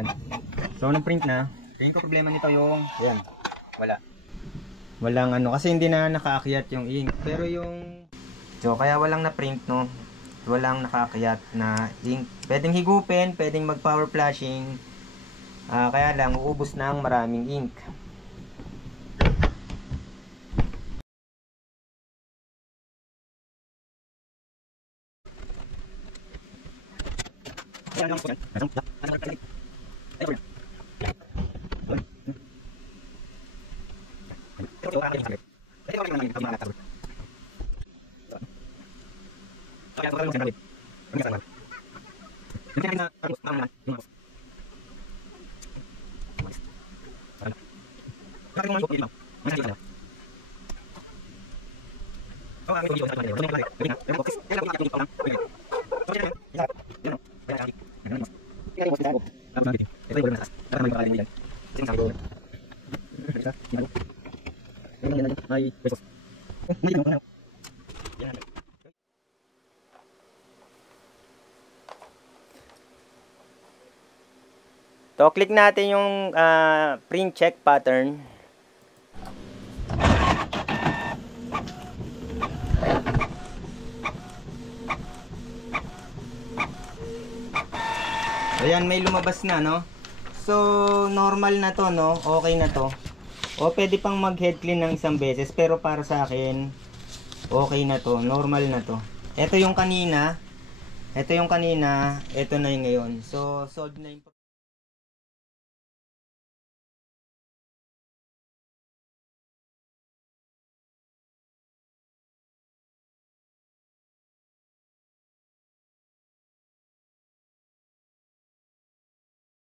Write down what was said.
Ayan. So, nag-print na. Tingin ko problema nito yung, ayan, walang ano, kasi hindi na nakaakyat yung ink. Pero yung, so, kaya walang na-print, no? Walang nakaakyat na ink. Pwedeng higupin, pwedeng mag-power flashing. Kaya lang, uubos na ang maraming ink. So, click natin yung print check pattern. Ayan, may lumabas na, no? So, normal na to, no? Okay na to. O, pwede pang mag-head clean ng isang beses. Pero para sa akin, okay na to. Normal na to. Ito yung kanina. Ito yung kanina. Ito na yung ngayon. So, solved na yung